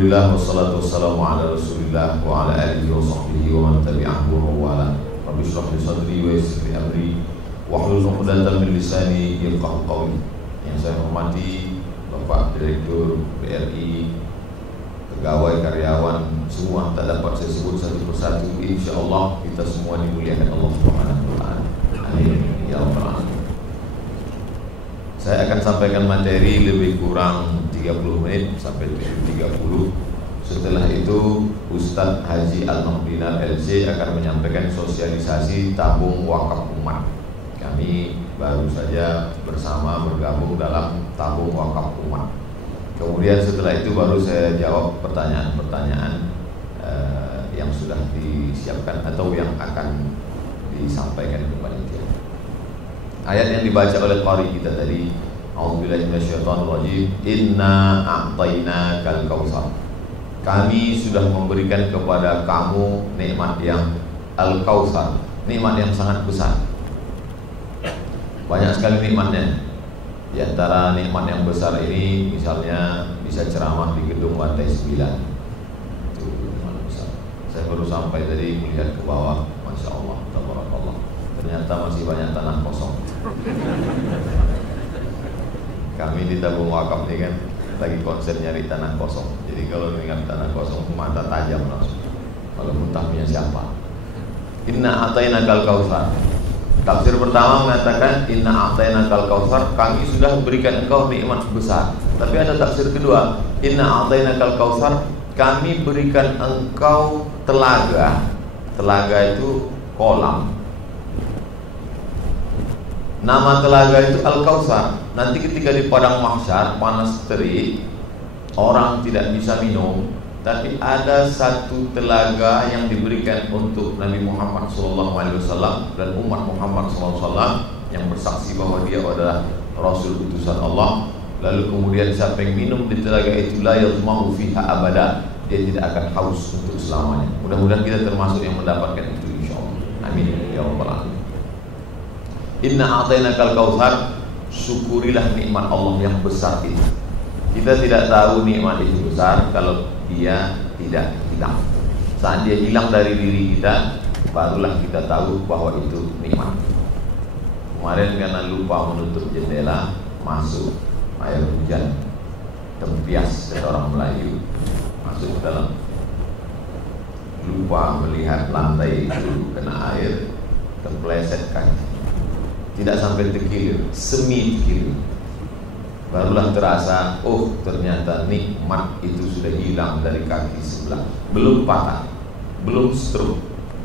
Alhamdulillah wassalatu wassalamu ala Rasulillah wa ala alihi wa sahbihi wa man tabi'ahu wa wala. Rabbi shrah li sadri wa yassir li amri wahlul 'uqdatam min lisani yafqahu qawli. Yang saya hormati Bapak Direktur BRI, pegawai, karyawan, semua tak dapat saya sebut satu persatu. Insyaallah kita semua dimuliakan Allah Subhanahu wa taala. Amin ya rabbal alamin. Saya akan sampaikan materi lebih kurang 30 menit sampai 30. Setelah itu Ustadz Haji Al-Nurdinar LC akan menyampaikan sosialisasi tabung wakaf umat. Kami baru saja bersama bergabung dalam tabung wakaf umat. Kemudian setelah itu baru saya jawab pertanyaan-pertanyaan yang sudah disiapkan atau yang akan disampaikan kepada kita. Ayat yang dibaca oleh qari kita tadi, A'udzubillahi minasyaitonirrajim, Inna a'tainakal kautsar. Kami sudah memberikan kepada kamu nikmat yang al-kautsar, nikmat yang sangat besar. Banyak sekali nikmatnya. Di antara nikmat yang besar ini misalnya bisa ceramah di gedung lantai 9. Itu nikmat besar. Saya baru sampai tadi melihat ke bawah, Masya Allah, tabarakallah. Ternyata masih banyak tanah kosong. Kami di tabung wakaf ini kan lagi konsep nyari tanah kosong. Jadi kalau ingat tanah kosong mata tajam langsung. Kalau muntah punya siapa? Inna a'tainakal kautsar. Tafsir pertama mengatakan Inna a'tainakal kautsar, kami sudah berikan engkau nikmat besar. Tapi ada tafsir kedua, Inna a'tainakal kautsar, kami berikan engkau telaga. Telaga itu kolam. Nama telaga itu Al-Kautsar. Nanti ketika di padang mahsyar panas terik, orang tidak bisa minum, tapi ada satu telaga yang diberikan untuk Nabi Muhammad SAW dan umat Muhammad SAW yang bersaksi bahwa dia adalah Rasul utusan Allah. Lalu kemudian siapa yang minum di telaga itu la yazma'u fiha abada, dia tidak akan haus untuk selamanya. Mudah-mudahan kita termasuk yang mendapatkan itu insyaallah. Amin ya rabbal alamin. Inna a'tainakal kautsar, syukurilah nikmat Allah yang besar itu. Kita tidak tahu nikmat itu besar kalau dia tidak hilang. Saat dia hilang dari diri kita, barulah kita tahu bahwa itu nikmat. Kemarin karena lupa menutup jendela, masuk air hujan, tempias kata orang Melayu, masuk ke dalam. Lupa melihat lantai itu kena air, terpeleset kaki. Tidak sampai terkilir, semi terkilir. Barulah terasa, oh ternyata nikmat itu sudah hilang dari kaki sebelah. Belum patah, belum stroke,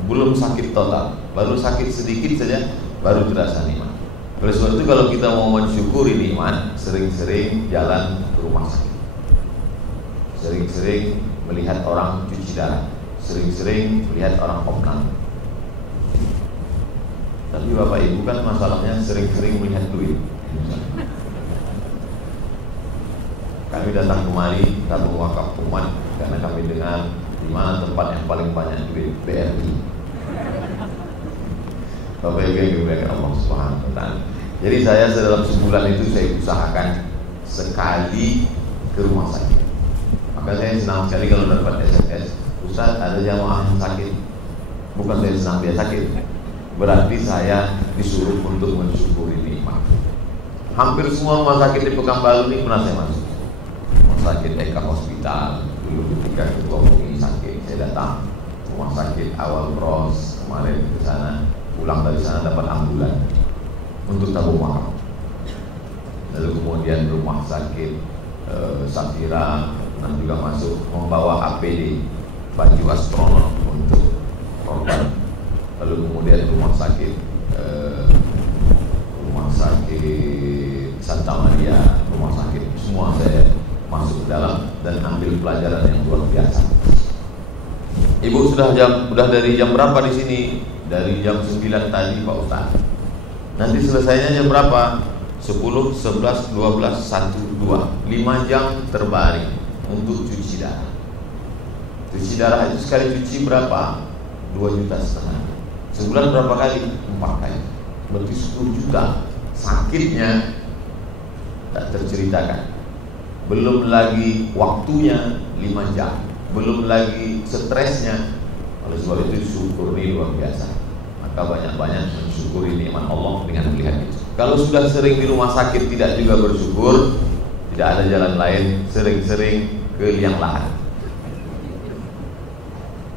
belum sakit total, baru sakit sedikit saja, baru terasa nikmat. Oleh sebab itu kalau kita mau mensyukuri nikmat, sering-sering jalan ke rumah sakit, sering-sering melihat orang cuci darah, sering-sering melihat orang opnam. Tapi Bapak Ibu kan masalahnya sering-sering melihat duit. Kami datang kemari tabung wakaf umat karena kami dengar di mana tempat yang paling banyak duit, BRI. Bapak Ibu yang dimuliakan Allah Subhanahu wa taala. Jadi saya dalam sebulan itu saya usahakan sekali ke rumah sakit. Maka saya senang sekali kalau dapat SMS, Ustaz ada jamaah yang sakit. Bukan saya senang dia sakit, berarti saya disuruh untuk mensyukuri nikmat. Hampir semua rumah sakit di Pekanbaru ini pernah saya masuk. Rumah sakit Eka Hospital, dulu ketika ketua MUI sakit, saya datang. Rumah sakit Awal Bros, kemarin ke sana, pulang dari sana dapat ambulan untuk tabung wakaf. Lalu kemudian rumah sakit Safira, dan juga masuk membawa APD, baju astronot untuk korban. Lalu kemudian rumah sakit Santa Maria, rumah sakit semua saya masuk ke dalam dan ambil pelajaran yang luar biasa. Ibu sudah dari jam berapa di sini? Dari jam 9 tadi Pak Ustaz. Nanti selesainya jam berapa? 10, 11, 12, 1, 2, 5 jam terbaring untuk cuci darah. Cuci darah itu sekali cuci berapa? 2,5 juta. Sebulan berapa kali? 4 kali. Berarti 10 juta. Sakitnya tak terceritakan. belum lagi waktunya 5 jam, belum lagi stresnya. Oleh sebab itu syukur ini luar biasa. Maka banyak-banyak mensyukuri nikmat Allah dengan melihat itu. Kalau sudah sering di rumah sakit tidak juga bersyukur, tidak ada jalan lain, sering-sering ke liang lahat.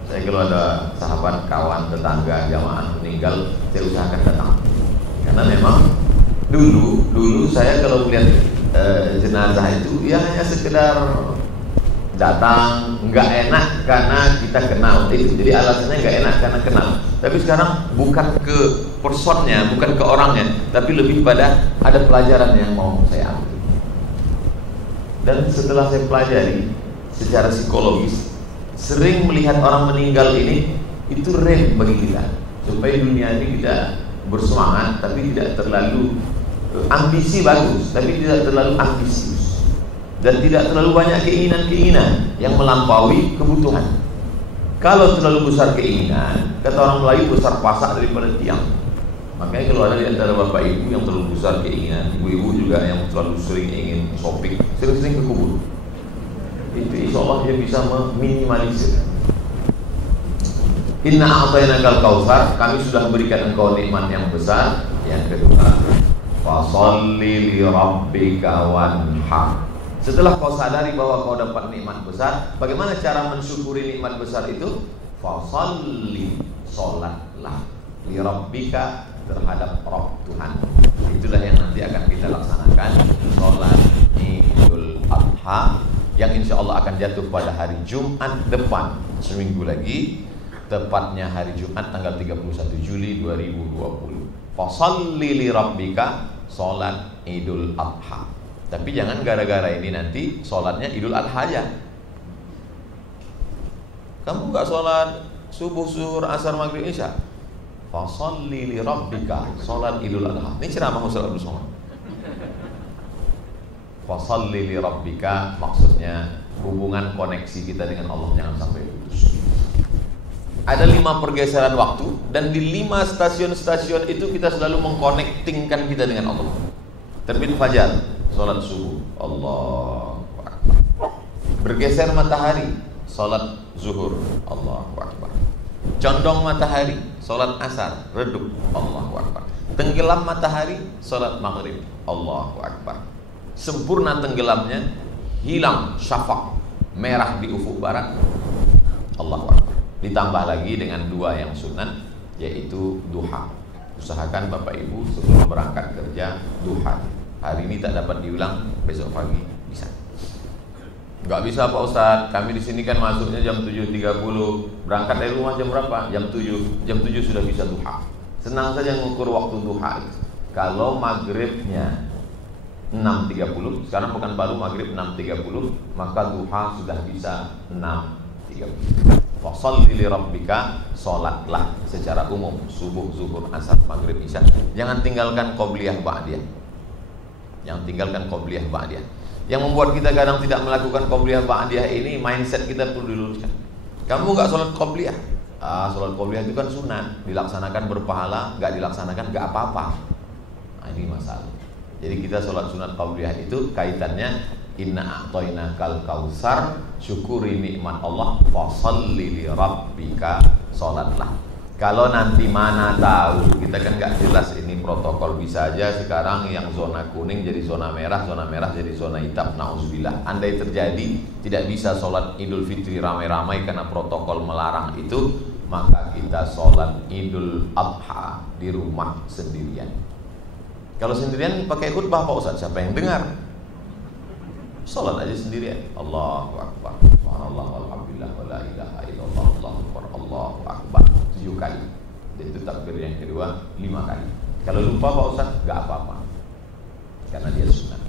Saya kalau ada sahabat, kawan, tetangga, jamaah meninggal, saya usahakan datang. Karena memang dulu saya kalau melihat jenazah itu ya hanya sekedar datang, nggak enak karena kita kenal itu. Jadi alasannya nggak enak karena kenal. Tapi sekarang bukan ke personnya, bukan ke orangnya, tapi lebih pada ada pelajaran yang mau saya ambil. Dan setelah saya pelajari secara psikologis, sering melihat orang meninggal ini itu rem bagi kita, supaya dunia ini kita bersemangat tapi tidak terlalu ambisi, bagus tapi tidak terlalu ambisius, dan tidak terlalu banyak keinginan-keinginan yang melampaui kebutuhan. Kalau terlalu besar keinginan, kata orang Melayu, besar pasak daripada tiang. Makanya kalau ada di antara bapak ibu yang terlalu besar keinginan, ibu-ibu juga yang terlalu sering ingin shopping, sering-sering ke kubur, itu insya Allah dia bisa meminimalisir. Inna a'tainakal kautsar, kami sudah berikan engkau nikmat yang besar. Yang kedua, fasholli li rabbika wanhar. Setelah kau sadari bahwa kau dapat nikmat besar, bagaimana cara mensyukuri nikmat besar itu? Fasholli, sholatlah, li rabbika, terhadap Rabb Tuhan. Itulah yang nanti akan kita laksanakan, sholat Idul Adha, yang insya Allah akan jatuh pada hari Jumat depan, seminggu lagi, tepatnya hari Jumat tanggal 31 Juli 2020. Fasholli li rabbika, sholat Idul Adha. Tapi jangan gara-gara ini nanti sholatnya Idul Adha aja. Kamu gak sholat subuh, zuhur, asar, maghrib, isya? Fasholli li rabbika, sholat Idul Adha. Ini ceramah Ustaz Abdul Somad. Fasholli li rabbika, maksudnya hubungan koneksi kita dengan Allah jangan sampai putus. Ada 5 pergeseran waktu, dan di 5 stasiun-stasiun itu kita selalu mengkonektingkan kita dengan Allah. Terbit fajar, sholat subuh, Allahu Akbar. Bergeser matahari, sholat zuhur, Allahu Akbar. Condong matahari, sholat asar, redup, Allahu Akbar. Tenggelam matahari, sholat maghrib, Allahu Akbar. Sempurna tenggelamnya, hilang syafaq merah di ufuk barat, Allahu Akbar. Ditambah lagi dengan 2 yang sunat, yaitu duha. Usahakan Bapak Ibu sebelum berangkat kerja duha. Hari ini tak dapat diulang, besok pagi bisa. Enggak bisa Pak Ustaz, kami di sini kan masuknya jam 7.30, berangkat dari rumah jam berapa? Jam 7. Jam 7 sudah bisa duha. Senang saja mengukur waktu duha itu. Kalau maghribnya 6.30, sekarang bukan baru maghrib 6.30, maka duha sudah bisa 6.30. Fasholli li rabbika, sholatlah secara umum, subuh, zuhur, asar, maghrib, isya. Jangan tinggalkan qobliyah ba'diyah. Jangan tinggalkan qobliyah ba'diyah. Yang membuat kita kadang tidak melakukan qobliyah ba'diyah ini, mindset kita perlu diluruskan. Kamu gak sholat qobliyah? Sholat qobliyah itu kan sunat, dilaksanakan berpahala, gak dilaksanakan gak apa-apa. Nah, ini masalah. Jadi kita sholat sunat qobliyah itu kaitannya inna a'tainakal kautsar, syukuri nikmat Allah, fasholli li rabbika, sholatlah. Kalau nanti mana tahu, kita kan nggak jelas ini protokol, bisa aja sekarang yang zona kuning jadi zona merah jadi zona hitam, na'udzubillah. Andai terjadi tidak bisa sholat Idul Fitri ramai-ramai karena protokol melarang itu, maka kita sholat Idul Adha di rumah sendirian. Kalau sendirian pakai khutbah Pak Ustaz, siapa yang dengar? Sholat aja sendirian, Allahu Akbar, subhanallah, walhamdulillah, wa la ilaha illallah, Allahu Akbar, Allahu Akbar 7 kali. Dan itu takbir yang kedua 5 kali. Kalau lupa Pak Ustaz, gak apa-apa, karena dia sunnah.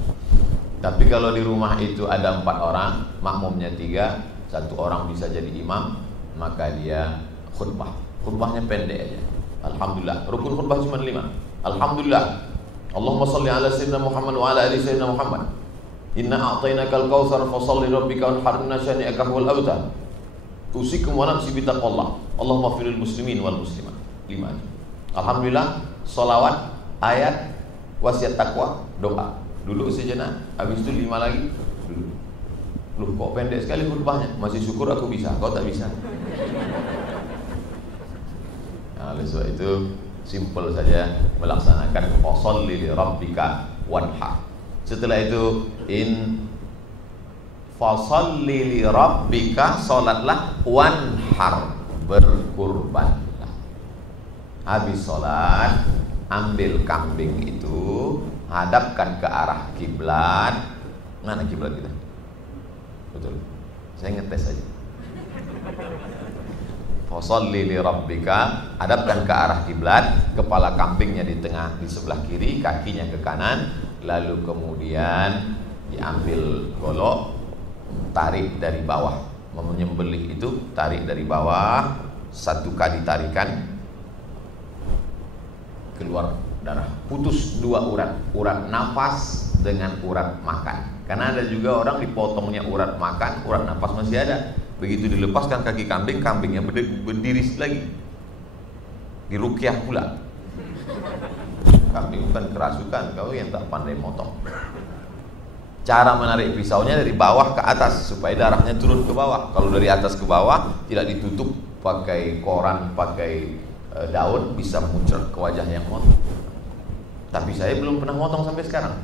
Tapi kalau di rumah itu ada 4 orang, makmumnya 3, 1 orang bisa jadi imam, maka dia khutbah. Khutbahnya pendek aja. Alhamdulillah, rukun khutbah cuma 5. Alhamdulillah, Allahumma sholli ala sayyidina Muhammad wa ala ali sayyidina Muhammad. Inna a'tainakal kautsar fasholli rabbika wanhar, inna syani'aka huwal abtar. Usikum wa nafsi bitaqwallah. Allahumma firil muslimin wal muslimat. 5. Alhamdulillah, sholawat, ayat, wasiat takwa, doa. Duduk sejenak, habis itu 5 lagi. Loh, kok pendek sekali khutbahnya? Masih syukur aku bisa, kau tak bisa. Nah, oleh sebab itu simple saja melaksanakan fasholli li rabbika wanhar. Setelah itu fasholli li rabbika, salatlah, wanhar, berkurbanlah. Habis salat, ambil kambing itu, hadapkan ke arah kiblat. Mana kiblat kita? Betul. Saya ngetes saja. Fasholli li rabbika, hadapkan ke arah kiblat, kepala kambingnya di tengah, di sebelah kiri, kakinya ke kanan, lalu kemudian diambil golok, tarik dari bawah. Menyembelih itu tarik dari bawah, satu kali tarikan, keluar darah, putus dua urat nafas dengan urat makan. Karena ada juga orang dipotongnya urat makan, urat nafas masih ada. Begitu dilepaskan kaki kambing, kambingnya berdiri lagi, dirukyah pula. Kambing bukan kerasukan, kau yang tak pandai motong. Cara menarik pisaunya dari bawah ke atas supaya darahnya turun ke bawah. Kalau dari atas ke bawah tidak ditutup pakai koran, pakai daun, bisa muncrat ke wajah yang motong. Tapi saya belum pernah motong sampai sekarang.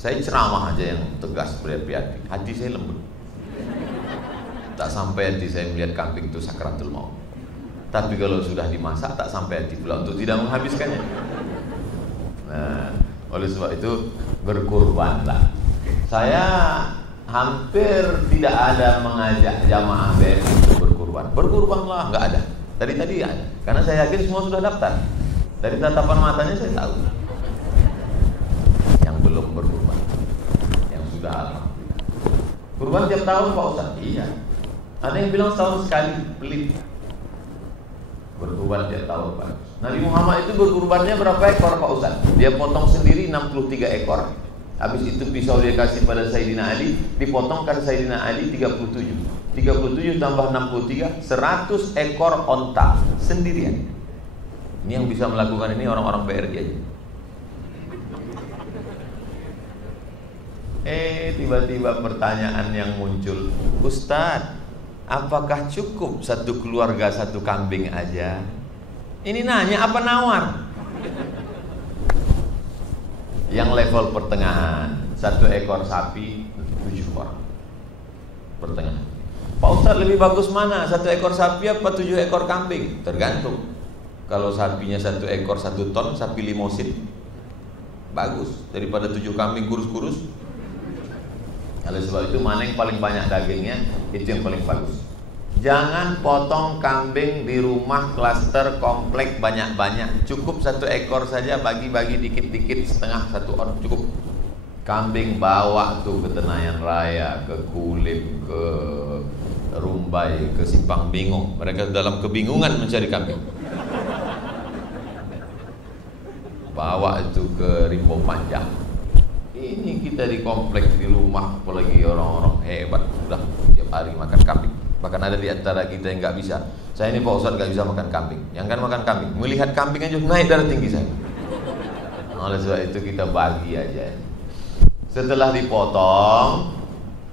Saya ceramah aja yang tegas, berhati-hati. Hati saya lembut. Tak sampai hati saya melihat kambing itu sakratul maut. Tapi kalau sudah dimasak, tak sampai hati pula untuk tidak menghabiskannya. Nah, oleh sebab itu berkurbanlah. Saya hampir tidak ada mengajak jamaah BM untuk berkurban. Berkurbanlah, nggak ada. Tadi ada. Karena saya yakin semua sudah daftar. Dari tatapan matanya saya tahu. Yang belum berkurban, yang sudah alhamdulillah. Kurban tiap tahun Pak Ustaz? Iya. Ada yang bilang setahun sekali, pelit. Berkurban tiap tahun Pak. Nabi Muhammad itu berkurbannya berapa ekor Pak Ustaz? Dia potong sendiri 63 ekor. Habis itu pisau dia kasih pada Sayyidina Ali, dipotongkan Sayyidina Ali 37. 37 tambah 63, 100 ekor onta sendirian. Ini yang bisa melakukan ini orang-orang BRI aja. Tiba-tiba pertanyaan yang muncul, Ustadz, apakah cukup satu keluarga satu kambing aja? Ini nanya apa nawar? Yang level pertengahan, 1 ekor sapi 7 orang. Pertengahan. Pak Ustadz, lebih bagus mana? 1 ekor sapi apa 7 ekor kambing? Tergantung. Kalau sapinya 1 ekor 1 ton, sapi limosin, bagus daripada 7 kambing kurus-kurus. Oleh sebab itu mana yang paling banyak dagingnya, itu yang paling bagus. Jangan potong kambing di rumah klaster komplek banyak-banyak. Cukup 1 ekor saja, bagi-bagi dikit-dikit, setengah 1 orang cukup. Kambing bawa tuh ke Tenayan Raya, ke Kulim, ke Rumbai, ke Simpang Bingung. Mereka dalam kebingungan mencari kambing. Bawa itu ke Rimbo Panjang. Ini kita di kompleks di rumah, apalagi orang-orang hebat, sudah tiap hari makan kambing. Bahkan ada di antara kita yang nggak bisa. Saya ini Pak Ustadz nggak bisa makan kambing. Yang kan makan kambing, melihat kambing aja naik darah tinggi saya. Oleh sebab itu kita bagi aja. Setelah dipotong,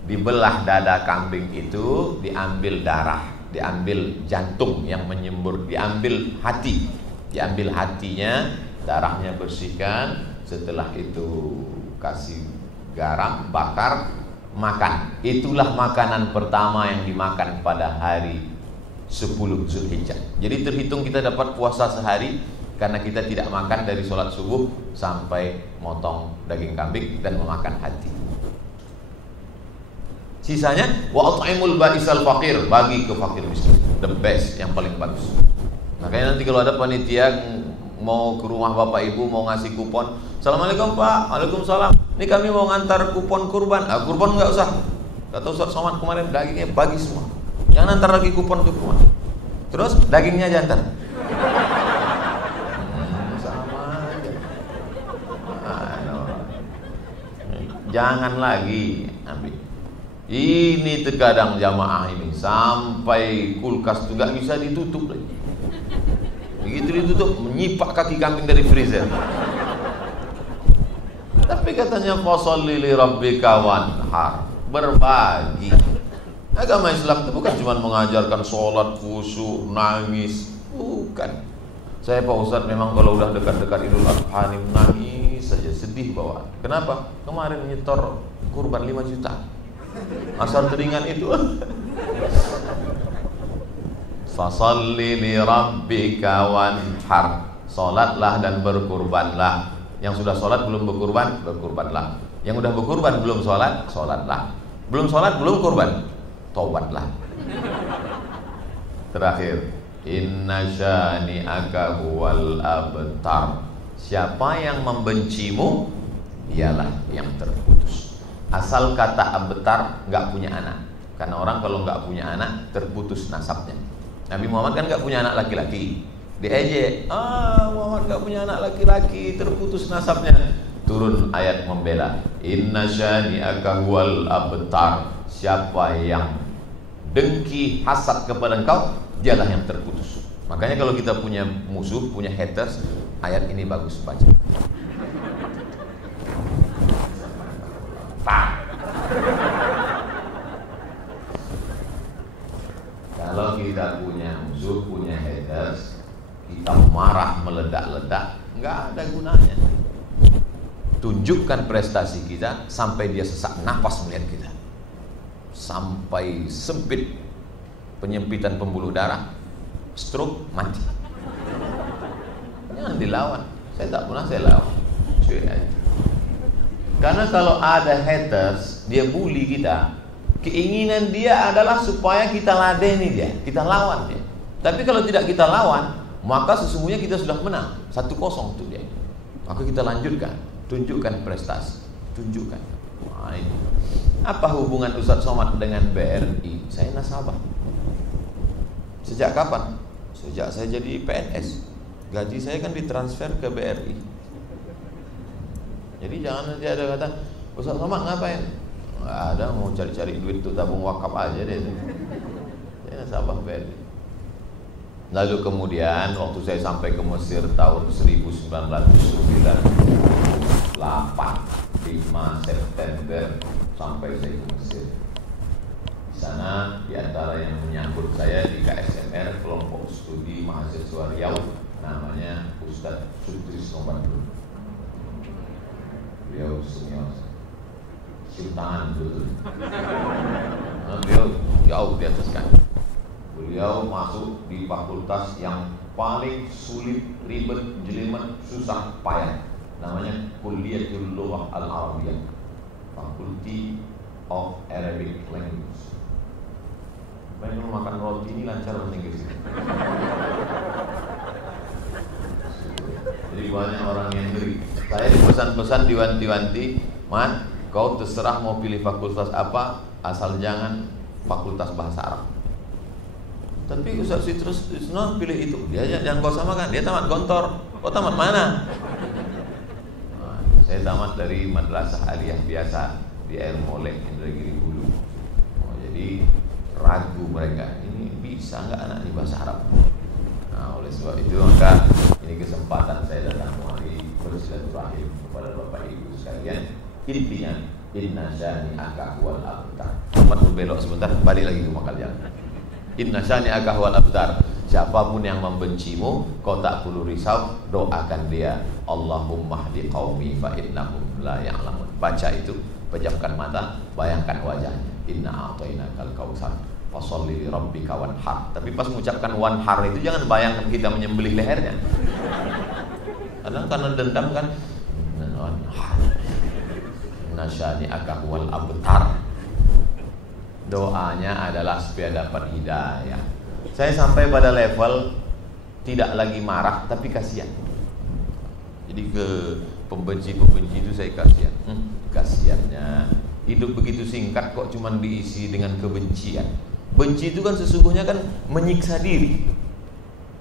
dibelah dada kambing itu, diambil darah, diambil jantung yang menyembur, diambil hati, diambil hatinya, darahnya bersihkan. Setelah itu kasih garam, bakar, makan. Itulah makanan pertama yang dimakan pada hari 10 Zulhijjah. Jadi terhitung kita dapat puasa sehari karena kita tidak makan dari sholat subuh sampai motong daging kambing dan memakan hati. Sisanya wa at'imul ba'isal faqir, bagi ke fakir miskin. The best, yang paling bagus. Makanya nanti kalau ada panitia mau ke rumah bapak ibu, mau ngasih kupon, Assalamualaikum Pak, Waalaikumsalam, ini kami mau ngantar kupon kurban. Kurban nggak usah, kata Ustaz Somad kemarin, dagingnya bagi semua, jangan antar lagi kupon ke rumah. Terus dagingnya aja antar. Sama aja. Jangan lagi ambil. Ini terkadang jamaah ini sampai kulkas juga bisa ditutup lagi. Begitu ditutup, menyipak kaki kambing dari freezer. Tapi katanya fasholli li rabbika wanhar, berbagi. Agama Islam itu bukan cuma mengajarkan sholat, khusyuk, nangis, bukan. Saya Pak Ustadz memang kalau udah dekat-dekat Idul Adha ini nangis saja, sedih bawaan. Kenapa? Kemarin nyetor kurban 5 juta. Asal teringat itu. Fasholli li rabbika wanhar. Salatlah dan berkurbanlah. Yang sudah salat belum berkurban, berkurbanlah. Yang sudah berkurban belum salat, salatlah. Belum salat, belum kurban, taubatlah. Terakhir, inna syani'aka huwal abtar. Siapa yang membencimu, dialah yang terputus. Asal kata abtar nggak punya anak. Karena orang kalau nggak punya anak terputus nasabnya. Nabi Muhammad kan nggak punya anak laki-laki, diejek. Muhammad nggak punya anak laki-laki, terputus nasabnya. Turun ayat membela. Inna syani'aka huwal abtar. Siapa yang dengki, hasad kepada engkau, dialah yang terputus. Makanya kalau kita punya musuh, punya haters, ayat ini bagus baca. Kalau kita punya musuh, punya haters, kita marah meledak-ledak, nggak ada gunanya. Tunjukkan prestasi kita sampai dia sesak nafas melihat kita, sampai sempit penyempitan pembuluh darah, stroke, mati. Jangan dilawan. Saya tak pernah saya lawan. Cuy aja. Karena kalau ada haters, dia bully kita. Keinginan dia adalah supaya kita ladeni dia, kita lawan dia. Tapi kalau tidak kita lawan, maka sesungguhnya kita sudah menang 1-0 untuk dia. Maka kita lanjutkan, tunjukkan prestasi, tunjukkan. Wah, ini. Apa hubungan Ustadz Somad dengan BRI? Saya nasabah. Sejak kapan? Sejak saya jadi PNS. Gaji saya kan ditransfer ke BRI. Jadi jangan nanti ada kata, Ustadz Somad ngapain? Nggak ada, mau cari-cari duit untuk tabung wakaf aja deh. Saya nasabah BRI. Lalu kemudian waktu saya sampai ke Mesir tahun 1998, 5 September sampai saya ke Mesir. Di sana di antara yang menyambut saya di KSMR, kelompok studi mahasiswa Riau, namanya Ustadz Sutrisno Bandung. Beliau senior, cium tangan dulu. Nah, beliau jauh di atas kan. Beliau masuk di fakultas yang paling sulit, ribet, jelimet, susah, payah. Namanya Kulliyatul Lughah Al-Arabiyyah, Faculty of Arabic Language. Kalau makan roti ini lancar bahasa Inggris. Jadi banyak orang yang ngeri. Saya dipesan-pesan, diwanti-wanti, Man, kau terserah mau pilih fakultas apa, asal jangan fakultas bahasa Arab. Tapi Ustaz Sutrisno pilih itu. Dia jangan kau samakan. Dia tamat Gontor. Kau tamat mana? Nah, saya tamat dari Madrasah Aliyah biasa di Air Molek, Indragiri Hulu. Jadi ragu mereka, ini bisa nggak anak di bahasa Arab? Nah, oleh sebab itu maka ini kesempatan saya datang kemari bersilaturahim kepada Bapak Ibu sekalian. Intinya inna syani'aka huwal abtar. Cepat berbelok sebentar, balik lagi ke makal jalan. Inna syani'aka huwal abtar. Siapapun yang membencimu, kau tak perlu risau, doakan dia. Allahumma hdi qaumi fa innahum la ya'lamun. Baca itu, pejamkan mata, bayangkan wajahnya. Inna a'tainakal kautsar fasholli li rabbika wanhar. Tapi pas mengucapkan wanhar itu jangan bayangkan kita menyembelih lehernya. Karena dendam kan. Wanhar. Nasyani'aka huwal abtar. Doanya adalah supaya dapat hidayah. Saya sampai pada level tidak lagi marah tapi kasihan. Jadi ke pembenci-pembenci itu saya kasihan. Kasihannya hidup begitu singkat kok cuma diisi dengan kebencian. Benci itu kan sesungguhnya kan menyiksa diri.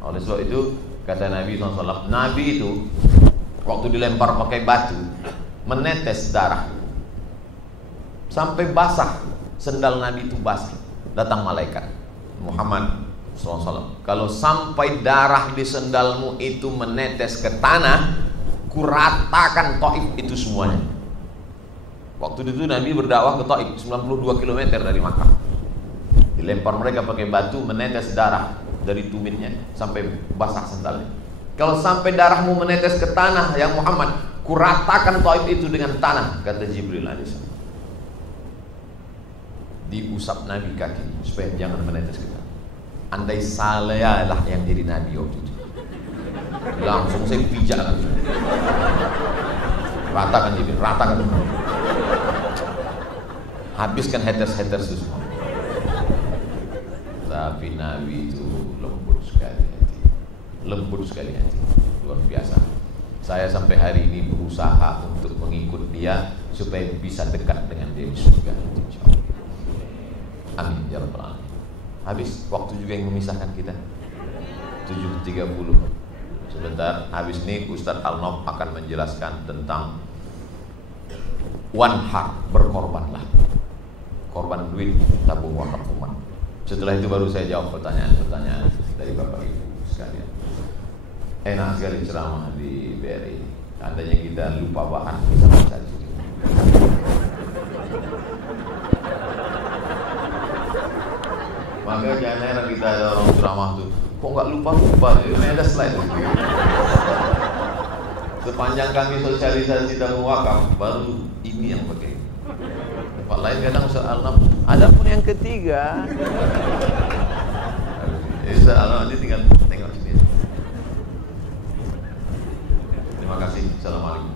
Oleh sebab itu kata Nabi SAW, Nabi itu waktu dilempar pakai batu menetes darah sampai basah, sendal Nabi itu basah. Datang malaikat Muhammad SAW, kalau sampai darah di sendalmu itu menetes ke tanah, kuratakan Taif itu semuanya. Waktu itu Nabi berdakwah ke Taif, 92 km dari Makkah. Dilempar mereka pakai batu, menetes darah dari tumitnya sampai basah sandalnya. Kalau sampai darahmu menetes ke tanah yang Muhammad, kuratakan Taif itu dengan tanah, kata Jibril alaihissalam. Diusap Nabi kaki supaya jangan menetes ke tanah. Andai saya lah yang jadi Nabi waktu itu, langsung saya pijak langsung. Ratakan Jibril, ratakan. Habiskan haters itu semua. Tapi Nabi itu lembut sekali hati, luar biasa. Saya sampai hari ini berusaha untuk mengikut dia supaya bisa dekat dengan dia di surga, insyaallah. Amin ya rabbal alamin. Habis waktu juga yang memisahkan kita. 7.30. Sebentar habis ini Ustaz Al-Nof akan menjelaskan tentang wanhar, berkorbanlah. Korban duit tabung wakaf umat. Setelah itu baru saya jawab pertanyaan-pertanyaan dari Bapak Ibu sekalian. Enak sekali ceramah di BRI. Andainya kita lupa bahan, kita baca di sini. Maka jangan heran kita ada orang ceramah tuh, kok nggak lupa? Ini ada slide. Sepanjang kami sosialisasi tabung wakaf, baru ini yang pakai. Tempat lain kadang soal 6. Ada pun yang ketiga. Soal ini tinggal tengok sini. Terima kasih. Assalamualaikum.